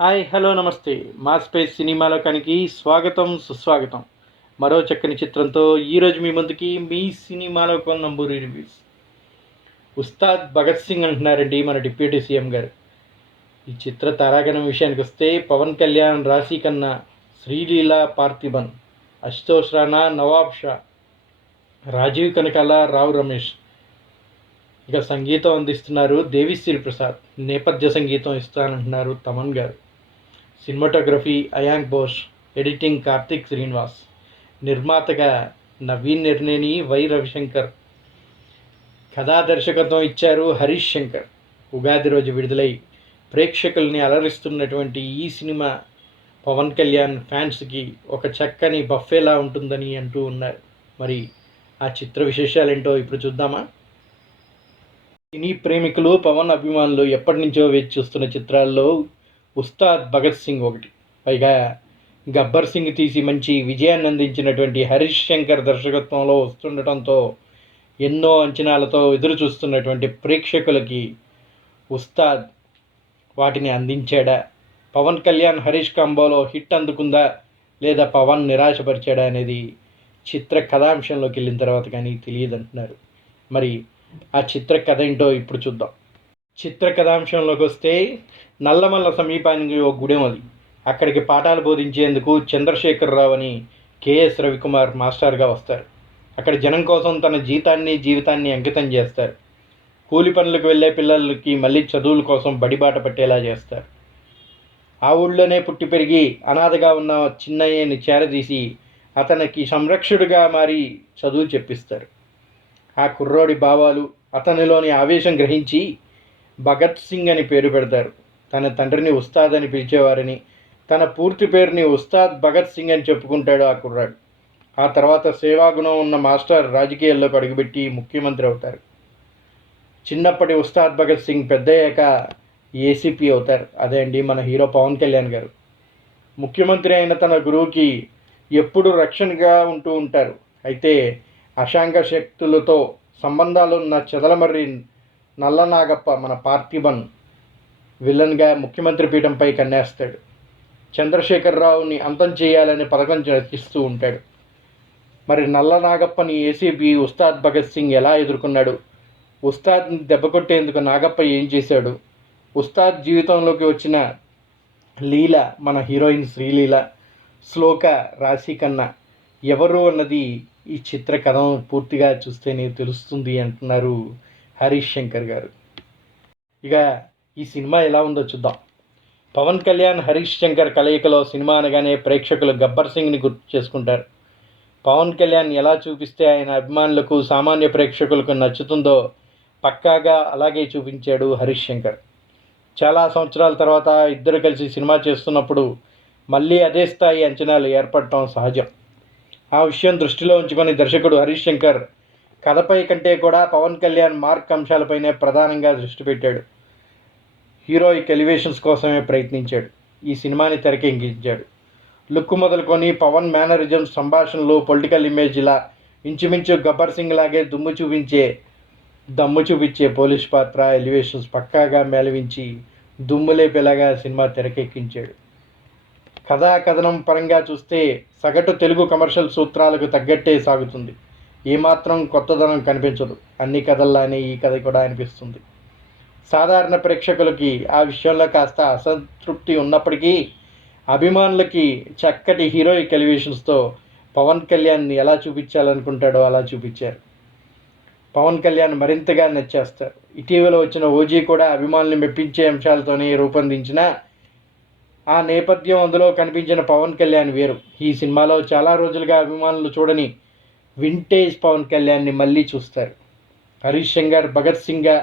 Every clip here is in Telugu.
హాయ్ హలో నమస్తే. మా స్పేస్ సినిమాలోకానికి స్వాగతం సుస్వాగతం. మరో చక్కని చిత్రంతో ఈరోజు మీ ముందుకి మీ సినిమాలోకం నంబూరి రివ్యూస్. ఉస్తాద్ భగత్ సింగ్ అంటున్నారండి మన డిప్యూటీ సీఎం గారు. ఈ చిత్ర తారాగణం విషయానికి వస్తే పవన్ కళ్యాణ్, రాశీ ఖన్నా, శ్రీలీల, పార్థిబన్, అశుతోష్ రాణా, నవాబ్ షా, రాజీవ్ కనకాల, రావు రమేష్. ఇక సంగీతం అందిస్తున్నారు దేవిశ్రీ ప్రసాద్. నేపథ్య సంగీతం ఇస్తానంటున్నారు తమన్ గారు. సినిమాటోగ్రఫీ అయాంక్ బోస్, ఎడిటింగ్ కార్తిక్ శ్రీనివాస్, నిర్మాతగా నవీన్ నిర్నేని, వై రవిశంకర్, కథా దర్శకత్వం ఇచ్చారు హరీష్ శంకర్. ఉగాది రోజు విడుదలై ప్రేక్షకుల్ని అలరిస్తున్నటువంటి ఈ సినిమా పవన్ కళ్యాణ్ ఫ్యాన్స్కి ఒక చక్కని బఫేలా ఉంటుందని అంటూ ఉన్నారు. మరి ఆ చిత్ర విశేషాలేంటో ఇప్పుడు చూద్దామా. సినీ ప్రేమికులు, పవన్ అభిమానులు ఎప్పటి నుంచో వేచి చూస్తున్న చిత్రాల్లో ఉస్తాద్ భగత్ సింగ్ ఒకటి. పైగా గబ్బర్ సింగ్ తీసి మంచి విజయాన్ని అందించినటువంటి హరీష్ శంకర్ దర్శకత్వంలో వస్తుండటంతో ఎన్నో అంచనాలతో ఎదురు చూస్తున్నటువంటి ప్రేక్షకులకి ఉస్తాద్ వాటిని అందించాడా, పవన్ కళ్యాణ్ హరీష్ కాంబోలో హిట్ అందుకుందా, లేదా పవన్ నిరాశపరిచాడా అనేది చిత్ర కథాంశంలోకి వెళ్ళిన తర్వాత కానీ తెలియదు అంటున్నారు. మరి ఆ చిత్ర కథ ఏంటో ఇప్పుడు చూద్దాం. చిత్ర కథాంశంలోకి వస్తే నల్లమల్ల సమీపానికి ఒక గుడెం అది. అక్కడికి పాఠాలు బోధించేందుకు చంద్రశేఖరరావు అని కేఎస్ రవికుమార్ మాస్టర్గా వస్తారు. అక్కడ జనం కోసం తన జీవితాన్ని అంకితం చేస్తారు. కూలి పనులకు వెళ్ళే పిల్లలకి మళ్ళీ చదువుల కోసం బడిబాట పట్టేలా చేస్తారు. ఆ ఊళ్ళోనే పుట్టి పెరిగి అనాథగా ఉన్న చిన్నయ్యని చేరదీసి అతనికి సంరక్షకుడిగా మారి చదువు చెప్పిస్తారు. ఆ కుర్రోడి భావాలు, అతనిలోని ఆవేశం గ్రహించి భగత్ సింగ్ అని పేరు పెడతారు. తన తండ్రిని ఉస్తాద్ అని పిలిచేవారని, తన పూర్తి పేరుని ఉస్తాద్ భగత్ సింగ్ అని చెప్పుకుంటాడు ఆ కుర్రాడు. ఆ తర్వాత సేవాగుణం ఉన్న మాస్టర్ రాజకీయాల్లోకి అడుగుపెట్టి ముఖ్యమంత్రి అవుతారు. చిన్నప్పటి ఉస్తాద్ భగత్ సింగ్ పెద్దయ్యాక ఏసీపీ అవుతారు. అదే అండి మన హీరో పవన్ కళ్యాణ్ గారు. ముఖ్యమంత్రి అయిన తన గురువుకి ఎప్పుడు రక్షణగా ఉంటూ ఉంటారు. అయితే అశాంగ శక్తులతో సంబంధాలున్న చెదలమర్రి నల్లనాగప్ప మన పార్థిబన్ విలన్గా ముఖ్యమంత్రి పీఠంపై కన్నేస్తాడు. చంద్రశేఖరరావుని అంతం చేయాలని పథకం రచిస్తూ ఉంటాడు. మరి నల్లనాగప్పని ఏసీపీ ఉస్తాద్ భగత్ సింగ్ ఎలా ఎదుర్కొన్నాడు, ఉస్తాద్ని దెబ్బకొట్టేందుకు నాగప్ప ఏం చేశాడు, ఉస్తాద్ జీవితంలోకి వచ్చిన లీల మన హీరోయిన్ శ్రీలీల, శ్లోక రాశీ ఖన్నా ఎవరు అన్నది ఈ చిత్ర కథం పూర్తిగా చూస్తేనే తెలుస్తుంది అంటున్నారు హరీష్ శంకర్ గారు. ఇక ఈ సినిమా ఎలా ఉందో చూద్దాం. పవన్ కళ్యాణ్, హరీష్ శంకర్ కలయికలో సినిమా అనగానే ప్రేక్షకులు గబ్బర్ సింగ్ని గుర్తు చేసుకుంటారు. పవన్ కళ్యాణ్ ఎలా చూపిస్తే ఆయన అభిమానులకు, సామాన్య ప్రేక్షకులకు నచ్చుతుందో పక్కాగా అలాగే చూపించాడు హరీష్ శంకర్. చాలా సంవత్సరాల తర్వాత ఇద్దరు కలిసి సినిమా చేస్తున్నప్పుడు మళ్ళీ అదే స్థాయి అంచనాలు ఏర్పడటం సహజం. ఆ విషయం దృష్టిలో ఉంచుకొని దర్శకుడు హరీష్ శంకర్ కథపై కంటే కూడా పవన్ కళ్యాణ్ మార్క్ అంశాలపైనే ప్రధానంగా దృష్టి పెట్టాడు. హీరోయిక్ ఎలివేషన్స్ కోసమే ప్రయత్నించాడు. ఈ సినిమాని తెరకెక్కించాడు. లుక్ మొదలుకొని పవన్ మేనరిజం, సంభాషణలు, పొలిటికల్ ఇమేజ్ ఇలా ఇంచుమించు గబ్బర్ సింగ్ లాగే దమ్ము చూపించే పోలీస్ పాత్ర, ఎలివేషన్స్ పక్కాగా మేళవించి దుమ్ములేపేలాగా సినిమా తెరకెక్కించాడు. కథా కథనం పరంగా చూస్తే సగటు తెలుగు కమర్షియల్ సూత్రాలకు తగ్గట్టే సాగుతుంది. ఏమాత్రం కొత్తదనం కనిపించదు. అన్ని కథల్లానే ఈ కథ కూడా అనిపిస్తుంది. సాధారణ ప్రేక్షకులకి ఆ విషయంలో కాస్త అసంతృప్తి ఉన్నప్పటికీ అభిమానులకి చక్కటి హీరోయిక్ ఎలివేషన్స్తో పవన్ కళ్యాణ్ని ఎలా చూపించాలనుకుంటాడో అలా చూపించారు. పవన్ కళ్యాణ్ మరింతగా నచ్చేస్తారు. ఇటీవల వచ్చిన ఓజీ కూడా అభిమానుల్ని మెప్పించే అంశాలతోనే రూపొందించిన ఆ నేపథ్యం అందులో కనిపించిన పవన్ కళ్యాణ్ వేరు. ఈ సినిమాలో చాలా రోజులుగా అభిమానులు చూడని వింటేజ్ పవన్ కళ్యాణ్ని మళ్ళీ చూస్తారు. హరీష్ శంకర్ భగత్ సింగ్గా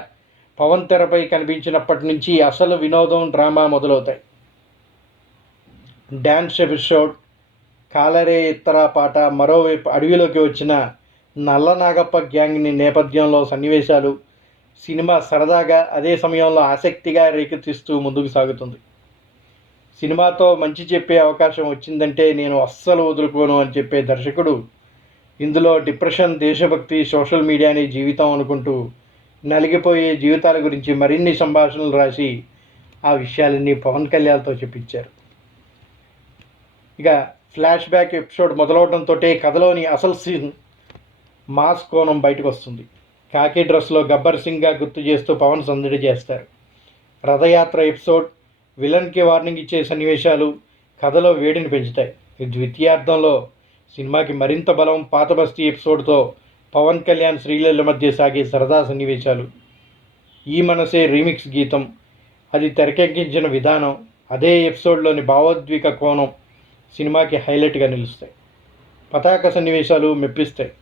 పవన్ తెరపై కనిపించినప్పటి నుంచి అసలు వినోదం, డ్రామా మొదలవుతాయి. డ్యాన్స్ ఎపిసోడ్, కాలరే ఇత్తరా పాట, మరోవైపు అడవిలోకి వచ్చిన నల్లనాగప్ప గ్యాంగ్ని నేపథ్యంలో సన్నివేశాలు, సినిమా సరదాగా అదే సమయంలో ఆసక్తిగా రేకెత్తిస్తూ ముందుకు సాగుతుంది. సినిమాతో మంచి చెప్పే అవకాశం వచ్చిందంటే నేను అస్సలు వదులుకోను అని చెప్పే దర్శకుడు ఇందులో డిప్రెషన్, దేశభక్తి, సోషల్ మీడియాని జీవితం అనుకుంటూ నలిగిపోయే జీవితాల గురించి మరిన్ని సంభాషణలు రాసి ఆ విషయాలన్నీ పవన్ కళ్యాణ్తో చెప్పించారు. ఇక ఫ్లాష్ బ్యాక్ ఎపిసోడ్ మొదలవడంతో కథలోని అసలు సీన్ మాస్ కోణం బయటకు వస్తుంది. కాకి డ్రెస్లో గబ్బర్ సింగ్గా గుర్తు చేస్తూ పవన్ సందడి చేస్తారు. రథయాత్ర ఎపిసోడ్ విలన్కి వార్నింగ్ ఇచ్చే సన్నివేశాలు కథలో వేడిని పెంచుతాయి. ద్వితీయార్థంలో సినిమాకి మరింత బలం పాత బస్తీ ఎపిసోడ్తో పవన్ కళ్యాణ్ శ్రీలీల మధ్య సాగే సరదా సన్నివేశాలు, ఈ మనసే రీమిక్స్ గీతం, అది తెరకెక్కించిన విధానం, అదే ఎపిసోడ్లోని భావోద్వేగ కోణం సినిమాకి హైలైట్గా నిలుస్తాయి. పతాక సన్నివేశాలు మెప్పిస్తాయి.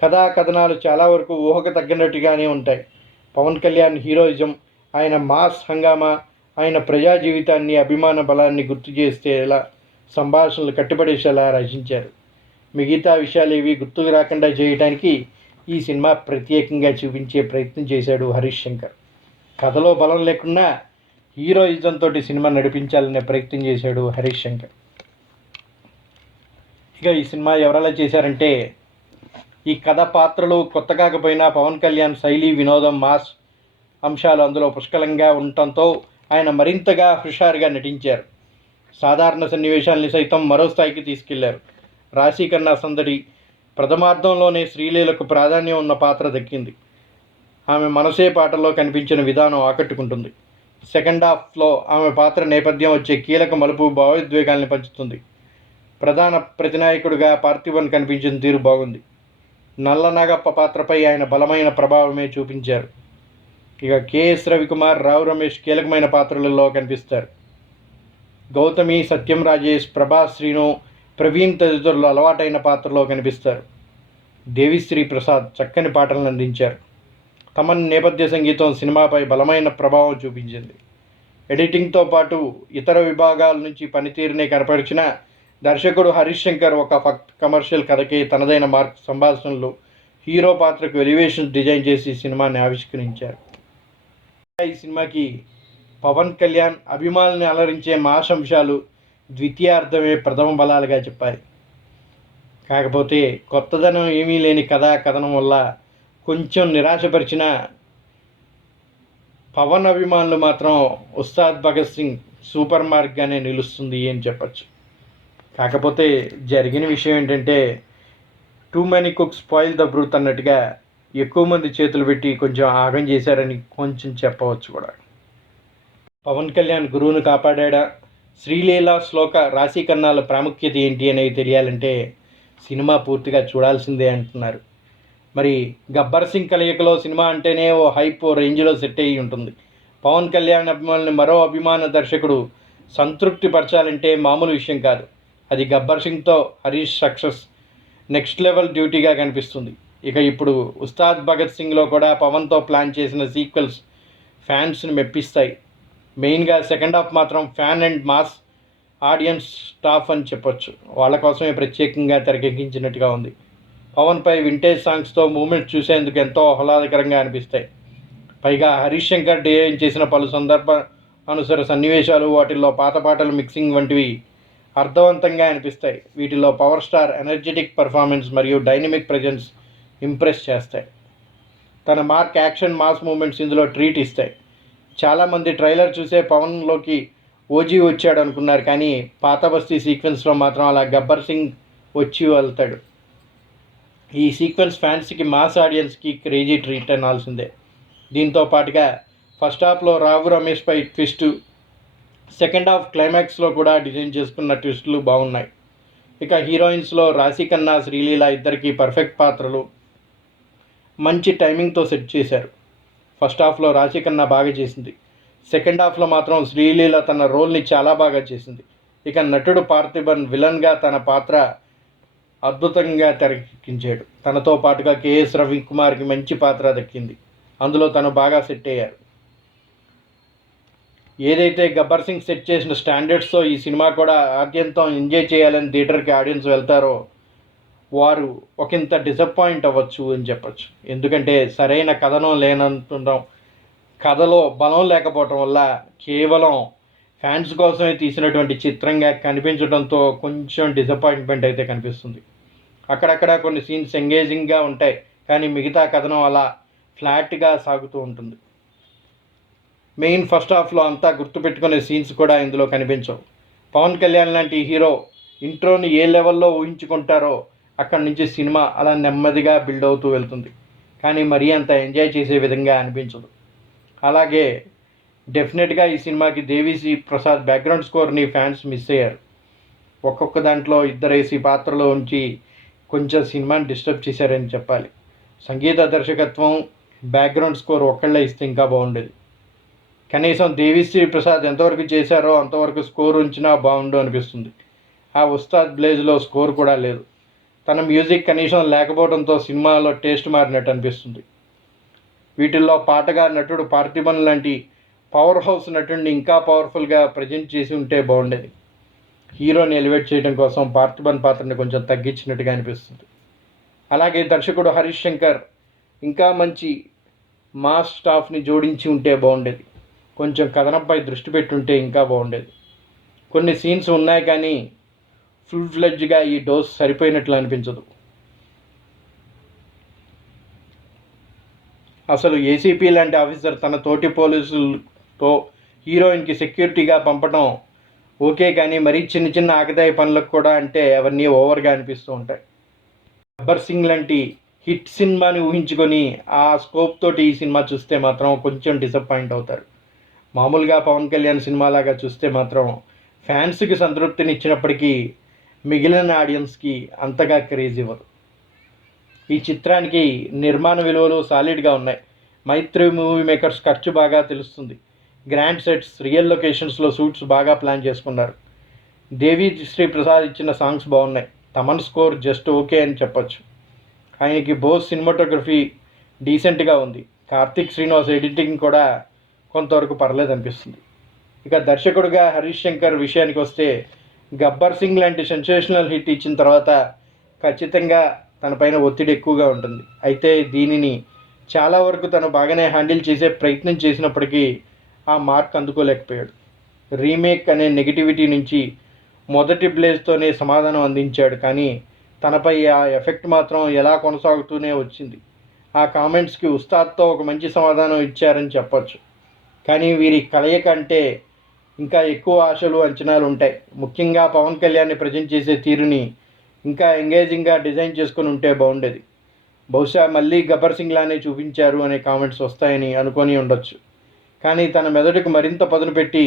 కథా కథనాలు చాలా వరకు ఊహకు తగ్గినట్టుగానే ఉంటాయి. పవన్ కళ్యాణ్ హీరోయిజం, ఆయన మాస్ హంగామా, ఆయన ప్రజా జీవితాన్ని అభిమాన బలాన్ని గుర్తు చేసేలా సంభాషణలు కట్టిపడేసేలా రచించారు. మిగతా విషయాలు ఏవి గుర్తుకు రాకుండా చేయడానికి ఈ సినిమా ప్రత్యేకంగా చూపించే ప్రయత్నం చేశాడు హరీష్ శంకర్. కథలో బలం లేకున్నా హీరోయిజంతో సినిమా నడిపించాలనే ప్రయత్నం చేశాడు హరీష్ శంకర్. ఇక ఈ సినిమా ఎవరెలా చేశారంటే, ఈ కథ పాత్రలు కొత్త కాకపోయినా పవన్ కళ్యాణ్ శైలి, వినోదం, మాస్ అంశాలు అందులో పుష్కలంగా ఉండటంతో ఆయన మరింతగా హుషారుగా నటించారు. సాధారణ సన్నివేశాల్ని సైతం మరో స్థాయికి తీసుకెళ్లారు. రాశికన్నా సందడి ప్రథమార్థంలోనే శ్రీలీలకు ప్రాధాన్యం ఉన్న పాత్ర దక్కింది. ఆమె మనసే పాటల్లో కనిపించిన విధానం ఆకట్టుకుంటుంది. సెకండ్ హాఫ్లో ఆమె పాత్ర నేపథ్యం వచ్చే కీలక మలుపు భావోద్వేగాల్ని పంచుతుంది. ప్రధాన ప్రతినాయకుడిగా పార్థిబన్ కనిపించిన తీరు బాగుంది. నల్ల నాగప్ప పాత్రపై ఆయన బలమైన ప్రభావమే చూపించారు. ఇక కెఎస్ రవికుమార్, రావు రమేష్ కీలకమైన పాత్రలలో కనిపిస్తారు. గౌతమి, సత్యం రాజేష్, ప్రభాస్, శ్రీను, ప్రవీణ్ తదితరులు అలవాటైన పాత్రలో కనిపిస్తారు. దేవిశ్రీ ప్రసాద్ చక్కని పాటలను అందించారు. తమన్ నేపథ్య సంగీతం సినిమాపై బలమైన ప్రభావం చూపించింది. ఎడిటింగ్తో పాటు ఇతర విభాగాల నుంచి పనితీరుని కనపరిచిన దర్శకుడు హరీష్ శంకర్ ఒక కమర్షియల్ కథకి తనదైన మార్క్ సంభాషణలు, హీరో పాత్రకు ఎలివేషన్స్ డిజైన్ చేసి సినిమాని ఆవిష్కరించారు. ఈ సినిమాకి పవన్ కళ్యాణ్ అభిమానుల్ని అలరించే మాస్ అంశాలు ద్వితీయార్థమే ప్రథమ బలాలుగా చెప్పాలి. కాకపోతే కొత్తదనం ఏమీ లేని కథనం వల్ల కొంచెం నిరాశపరిచిన పవన్ అభిమానులు మాత్రం ఉస్తాద్ భగత్ సింగ్ సూపర్ మార్క్గానే నిలుస్తుంది అని చెప్పచ్చు. కాకపోతే జరిగిన విషయం ఏంటంటే, too many cooks spoil the broth అన్నట్టుగా ఎక్కువ మంది చేతులు పెట్టి కొంచెం ఆగం చేశారని కొంచెం చెప్పవచ్చు కూడా. పవన్ కళ్యాణ్ గురువును కాపాడా, శ్రీలీల, శ్లోక, రాశి కన్నాల ప్రాముఖ్యత ఏంటి అనేది తెలియాలంటే సినిమా పూర్తిగా చూడాల్సిందే అంటున్నారు. మరి గబ్బర్ సింగ్ కలయికలో సినిమా అంటేనే ఓ హైప్, ఓ రేంజ్లో సెట్ అయ్యి ఉంటుంది. పవన్ కళ్యాణ్ అభిమానుల్ని మరో అభిమాన దర్శకుడు సంతృప్తి పరచాలంటే మామూలు విషయం కాదు. అది గబ్బర్ సింగ్తో హరీష్ సక్సెస్ నెక్స్ట్ లెవెల్ డ్యూటీగా కనిపిస్తుంది. ఇక ఇప్పుడు ఉస్తాద్ భగత్ సింగ్లో కూడా పవన్తో ప్లాన్ చేసిన సీక్వెల్స్ ఫ్యాన్స్ని మెప్పిస్తాయి. మెయిన్గా సెకండ్ హాఫ్ మాత్రం fan and mass audience staff అని చెప్పొచ్చు, వాళ్ళ కోసమే ప్రత్యేకంగా తెరకెక్కించినట్టుగా ఉంది. పవన్పై వింటేజ్ సాంగ్స్తో మూమెంట్స్ చూసేందుకు ఎంతో ఆహ్లాదకరంగా అనిపిస్తాయి. పైగా హరీష్ శంకర్ డిజైన్ చేసిన పలు సందర్భ అనుసర సన్నివేశాలు, వాటిల్లో పాత పాటలు మిక్సింగ్ వంటివి అర్థవంతంగా అనిపిస్తాయి. వీటిలో పవర్ స్టార్ ఎనర్జెటిక్ పర్ఫార్మెన్స్ మరియు డైనమిక్ ప్రెజెన్స్ ఇంప్రెస్ చేస్తాయి. తన మార్క్, యాక్షన్, మాస్ మూమెంట్స్ ఇందులో ట్రీట్ ఇస్తాయి. చాలామంది ట్రైలర్ చూసే పవన్లోకి ఓజీ వచ్చాడు అనుకున్నారు, కానీ పాత బస్తీ సీక్వెన్స్లో మాత్రం అలా గబ్బర్ సింగ్ వచ్చి వెళ్తాడు. ఈ సీక్వెన్స్ ఫ్యాన్స్కి, మాస్ ఆడియన్స్కి క్రేజీ ట్రీట్ అనాల్సిందే. దీంతో పాటుగా ఫస్ట్ హాఫ్లో రావు రమేష్పై ట్విస్టు, సెకండ్ హాఫ్ క్లైమాక్స్లో కూడా డిజైన్ చేసుకున్న ట్విస్టులు బాగున్నాయి. ఇక హీరోయిన్స్లో రాశి కన్నా, శ్రీలీల ఇద్దరికి పర్ఫెక్ట్ పాత్రలు మంచి టైమింగ్తో సెట్ చేశారు. ఫస్ట్ హాఫ్లో రాశి కన్నా బాగా చేసింది. సెకండ్ హాఫ్లో మాత్రం శ్రీలీల తన రోల్ని చాలా బాగా చేసింది. ఇక నటుడు పార్థిబన్ విలన్గా తన పాత్ర అద్భుతంగా తెరకెక్కించాడు. తనతో పాటుగా కెఎస్ రవికుమార్కి మంచి పాత్ర దక్కింది. అందులో తను బాగా సెట్ అయ్యారు. ఏదైతే గబ్బర్ సింగ్ సెట్ చేసిన స్టాండర్డ్స్తో ఈ సినిమా కూడా ఆద్యంతం ఎంజాయ్ చేయాలని థియేటర్కి ఆడియన్స్ వెళ్తారో వారు ఒకంత డిసప్పాయింట్ అవ్వచ్చు అని చెప్పచ్చు. ఎందుకంటే సరైన కథనం లేనంటుండడం, కథలో బలం లేకపోవటం వల్ల కేవలం ఫ్యాన్స్ కోసమే తీసినటువంటి చిత్రంగా కనిపించడంతో కొంచెం డిసప్పాయింట్మెంట్ అయితే కనిపిస్తుంది. అక్కడక్కడ కొన్ని సీన్స్ ఎంగేజింగ్గా ఉంటాయి, కానీ మిగతా కథనం అలా ఫ్లాట్గా సాగుతూ ఉంటుంది. మెయిన్ ఫస్ట్ హాఫ్లో అంతా గుర్తుపెట్టుకునే సీన్స్ కూడా ఇందులో కనిపించవు. పవన్ కళ్యాణ్ లాంటి హీరో ఇంట్రోని ఏ లెవెల్లో ఊహించుకుంటారో అక్కడి నుంచి సినిమా అలా నెమ్మదిగా బిల్డ్ అవుతూ వెళ్తుంది. కానీ మరీ అంత ఎంజాయ్ చేసే విధంగా అనిపించదు. అలాగే డెఫినెట్గా ఈ సినిమాకి దేవిశ్రీ ప్రసాద్ బ్యాక్గ్రౌండ్ స్కోర్ని ఫ్యాన్స్ మిస్ అయ్యారు. ఒక్కొక్క దాంట్లో ఇద్దరేసి పాత్రలో ఉంచి కొంచెం సినిమాని డిస్టర్బ్ చేశారని చెప్పాలి. సంగీత దర్శకత్వం, బ్యాక్గ్రౌండ్ స్కోర్ ఒక్కళ్ళే ఇస్తే ఇంకా బాగుండేది. కనీసం దేవిశ్రీ ప్రసాద్ ఎంతవరకు చేశారో అంతవరకు స్కోర్ ఉంచినా బాగుండు అనిపిస్తుంది. ఆ ఉస్తాద్ బ్లేజ్లో స్కోర్ కూడా లేదు. తన మ్యూజిక్ కనీసం లేకపోవడంతో సినిమాలో టేస్ట్ మారినట్టు అనిపిస్తుంది. వీటిల్లో పాటగా నటుడు పార్థిబన్ లాంటి పవర్ హౌస్ నటుడిని ఇంకా పవర్ఫుల్గా ప్రజెంట్ చేసి ఉంటే బాగుండేది. హీరోని ఎలివేట్ చేయడం కోసం పార్థిబన్ పాత్రని కొంచెం తగ్గించినట్టుగా అనిపిస్తుంది. అలాగే దర్శకుడు హరీష్ శంకర్ ఇంకా మంచి మాస్ స్టాఫ్ని జోడించి ఉంటే బాగుండేది. కొంచెం కథనంపై దృష్టి పెట్టుంటే ఇంకా బాగుండేది. కొన్ని సీన్స్ ఉన్నాయి కానీ ఫుల్ ఫ్లెడ్జ్గా ఈ డోస్ సరిపోయినట్లు అనిపించదు. అసలు ఏసీపీ లాంటి ఆఫీసర్ తన తోటి పోలీసులతో హీరోయిన్కి సెక్యూరిటీగా పంపడం ఓకే, కానీ మరీ చిన్న చిన్న ఆకతాయి పనులకు కూడా అంటే అవన్నీ ఓవర్గా అనిపిస్తూ ఉంటాయి. గబ్బర్ సింగ్ లాంటి హిట్ సినిమాని ఊహించుకొని ఆ స్కోప్ తోటి ఈ సినిమా చూస్తే మాత్రం కొంచెం డిసప్పాయింట్ అవుతారు. మామూలుగా పవన్ కళ్యాణ్ సినిమాలాగా చూస్తే మాత్రం ఫ్యాన్స్కి సంతృప్తినిచ్చినప్పటికీ మిగిలిన ఆడియన్స్కి అంతగా క్రేజ్ ఇవ్వదు. ఈ చిత్రానికి నిర్మాణ విలువలు సాలిడ్గా ఉన్నాయి. మైత్రి మూవీ మేకర్స్ ఖర్చు బాగా తెలుస్తుంది. గ్రాండ్ సెట్స్, రియల్ లొకేషన్స్లో షూట్స్ బాగా ప్లాన్ చేసుకున్నారు. దేవిశ్రీ ప్రసాద్ ఇచ్చిన సాంగ్స్ బాగున్నాయి. తమన్ స్కోర్ జస్ట్ ఓకే అని చెప్పొచ్చు. ఆయనకి బోస్ సినిమాటోగ్రఫీ డీసెంట్గా ఉంది. కార్తిక్ శ్రీనివాస్ ఎడిటింగ్ కూడా కొంతవరకు పర్లేదు అనిపిస్తుంది. ఇక దర్శకుడిగా హరీష్ శంకర్ విషయానికి వస్తే గబ్బర్ సింగ్ లాంటి సెన్సేషనల్ హిట్ ఇచ్చిన తర్వాత ఖచ్చితంగా తన పైన ఒత్తిడి ఎక్కువగా ఉంటుంది. అయితే దీనిని చాలా వరకు తను బాగానే హ్యాండిల్ చేసే ప్రయత్నం చేసినప్పటికీ ఆ మార్క్ అందుకోలేకపోయాడు. రీమేక్ అనే నెగిటివిటీ నుంచి మొదటి బ్లేజ్తోనే సమాధానం అందించాడు, కానీ తనపై ఆ ఎఫెక్ట్ మాత్రం ఎలా కొనసాగుతూనే వచ్చింది. ఆ కామెంట్స్కి ఉస్తాద్తో ఒక మంచి సమాధానం ఇచ్చారని చెప్పొచ్చు. కానీ వీరి కలయిక అంటే ఇంకా ఎక్కువ ఆశలు, అంచనాలు ఉంటాయి. ముఖ్యంగా పవన్ కళ్యాణ్ని ప్రజెంట్ చేసే తీరుని ఇంకా ఎంగేజింగ్గా డిజైన్ చేసుకుని ఉంటే బాగుండేది. బహుశా మళ్ళీ గబ్బర్ సింగ్ లానే చూపించారు అనే కామెంట్స్ వస్తాయని అనుకొని ఉండొచ్చు. కానీ తన మెదడుకు మరింత పదును పెట్టి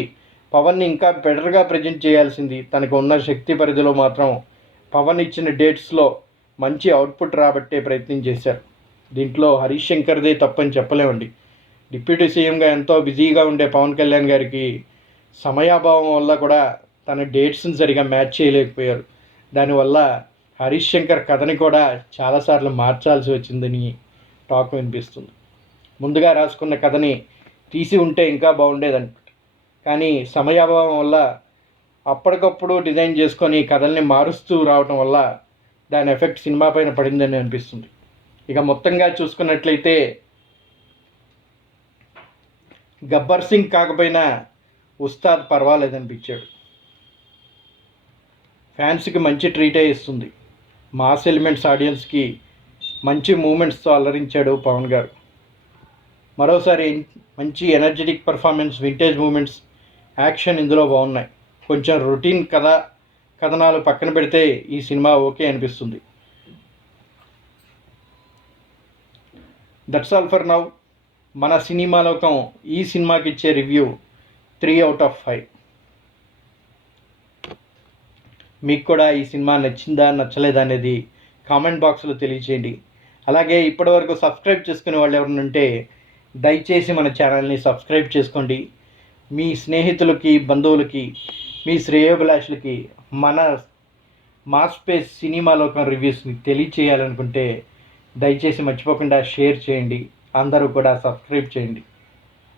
పవన్ని ఇంకా బెటర్గా ప్రజెంట్ చేయాల్సింది. తనకు ఉన్న శక్తి పరిధిలో మాత్రం పవన్ ఇచ్చిన డేట్స్లో మంచి అవుట్పుట్ రాబట్టే ప్రయత్నం చేశారు. దీంట్లో హరీష్ శంకర్దే తప్పని చెప్పలేమండి. డిప్యూటీ సీఎంగా ఎంతో బిజీగా ఉండే పవన్ కళ్యాణ్ గారికి సమయాభావం వల్ల కూడా తన డేట్స్ని సరిగా మ్యాచ్ చేయలేకపోయారు. దానివల్ల హరీష్ శంకర్ కథని కూడా చాలాసార్లు మార్చాల్సి వచ్చిందని టాక్ వినిపిస్తుంది. ముందుగా రాసుకున్న కథని తీసి ఉంటే ఇంకా బాగుండేదంట, కానీ సమయాభావం వల్ల అప్పటికప్పుడు డిజైన్ చేసుకొని కథల్ని మారుస్తూ రావటం వల్ల దాని ఎఫెక్ట్ సినిమా పైన పడిందని అనిపిస్తుంది. ఇక మొత్తంగా చూసుకున్నట్లయితే గబ్బర్ సింగ్ కాకపోయినా ఉస్తాద్ పర్వాలేదనిపించాడు. ఫ్యాన్స్కి మంచి ట్రీటే ఇస్తుంది. మాస్ ఎలిమెంట్స్ ఆడియన్స్కి మంచి మూమెంట్స్తో అలరించాడు పవన్ గారు. మరోసారి మంచి energetic performance, vintage moments, action ఇందులో బాగున్నాయి. కొంచెం రొటీన్ కథనాలు పక్కన పెడితే ఈ సినిమా ఓకే అనిపిస్తుంది. That's all for now. మన సినిమా లోకం ఈ సినిమాకి ఇచ్చే రివ్యూ 3/5. మీకు కూడా ఈ సినిమా నచ్చిందా నచ్చలేదా అనేది కామెంట్ బాక్స్లో తెలియచేయండి. అలాగే ఇప్పటివరకు సబ్స్క్రైబ్ చేసుకునే వాళ్ళు ఎవరైనా ఉంటే దయచేసి మన ఛానల్ని సబ్స్క్రైబ్ చేసుకోండి. మీ స్నేహితులకి, బంధువులకి, మీ శ్రేయోభిలాషులకి మన మాస్ స్పేస్ సినిమా లోకం రివ్యూస్ని తెలియచేయాలనుకుంటే దయచేసి మర్చిపోకుండా షేర్ చేయండి. అందరూ కూడా సబ్స్క్రైబ్ చేయండి.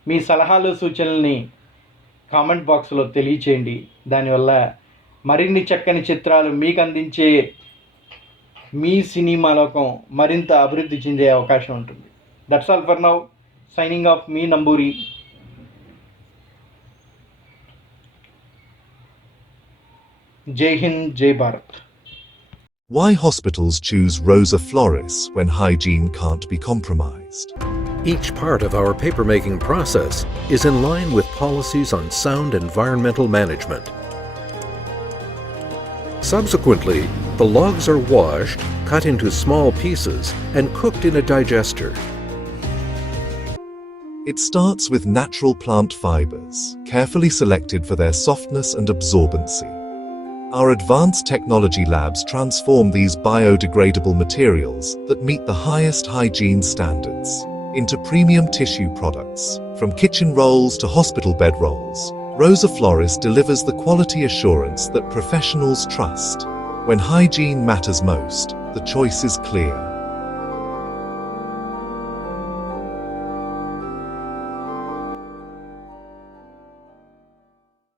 మీ సలహాలు, సూచనల్ని కామెంట్ బాక్స్లో తెలియచేయండి. దానివల్ల మరిన్ని చక్కని చిత్రాలు మీకు అందించే మీ సినిమా లోకం మరింత అభివృద్ధి చెందే అవకాశం ఉంటుంది. That's all for now. Signing off, మీ నంబూరి. జై హింద్, జై Bharat. Why hospitals choose Rosa Flores when hygiene can't be compromised. Each part of our papermaking process is in line with policies on sound environmental management. Subsequently, the logs are washed, cut into small pieces, and cooked in a digester. It starts with natural plant fibers, carefully selected for their softness and absorbency. Our advanced technology labs transform these biodegradable materials that meet the highest hygiene standards into premium tissue products. From kitchen rolls to hospital bed rolls, Rosa Flores delivers the quality assurance that professionals trust. When hygiene matters most, the choice is clear.